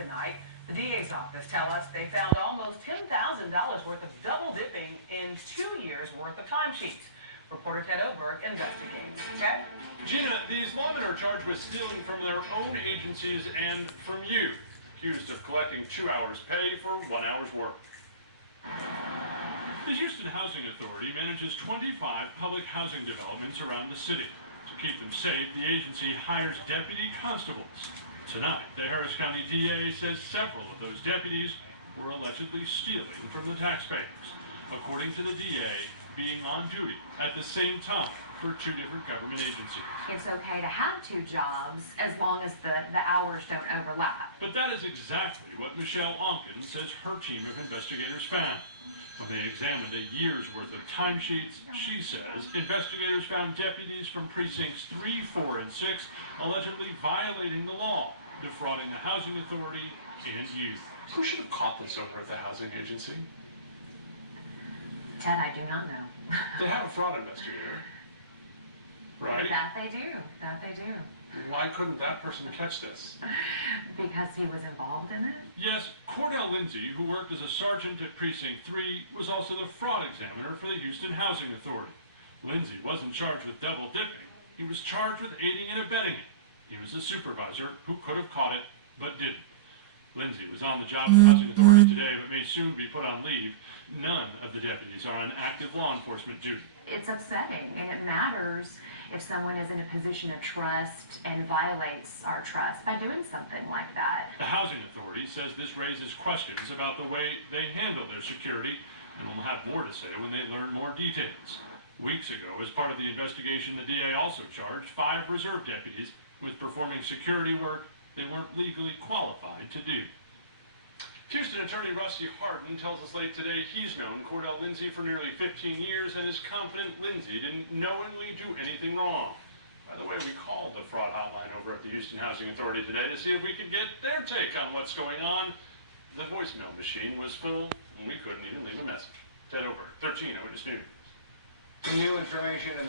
tonight. The DA's office tell us they found almost $10,000 worth of double dipping in 2 years worth of timesheets. Reporter Ted Oberg investigates. Ted? Gina, these lawmen are charged with stealing from their own agencies and from you, accused of collecting 2 hours pay for 1 hour's work. The Houston Housing Authority manages 25 public housing developments around the city. To keep them safe, the agency hires deputy constables. Tonight, the Harris County DA says several of those deputies were allegedly stealing from the taxpayers. According to the DA, being on duty at the same time for 2 different government agencies. It's okay to have 2 jobs as long as the hours don't overlap. But that is exactly what Michelle Onken says her team of investigators found. When they examined a year's worth of timesheets, she says investigators found deputies from precincts 3, 4, and 6 allegedly violating the law, defrauding the housing authority and you. Who should have caught this over at the housing agency? Ted, I do not know. They have a fraud investigator, right? That they do. That they do. Why couldn't that person catch this? Because he was involved in it? Yes, Cordell Lindsay, who worked as a sergeant at Precinct 3, was also the fraud examiner for the Houston Housing Authority. Lindsay wasn't charged with double dipping. He was charged with aiding and abetting it. He was a supervisor who could have caught it, but didn't. Lindsay was on the job at the Housing Authority today, but may soon be put on leave. None of the deputies are on active law enforcement duty. It's upsetting, and it matters if someone is in a position of trust and violates our trust by doing something like that. The Housing Authority says this raises questions about the way they handle their security, and will have more to say when they learn more details. Weeks ago, as part of the investigation, the DA also charged 5 reserve deputies with performing security work they weren't legally qualified to do. Houston attorney Rusty Harden tells us late today he's known Cordell Lindsay for nearly 15 years and is confident Lindsay didn't knowingly do anything wrong. By the way, we called the fraud hotline over at the Houston Housing Authority today to see if we could get their take on what's going on. The voicemail machine was full and we couldn't even leave a message. Ted Oberg, 13 Eyewitness News. New information.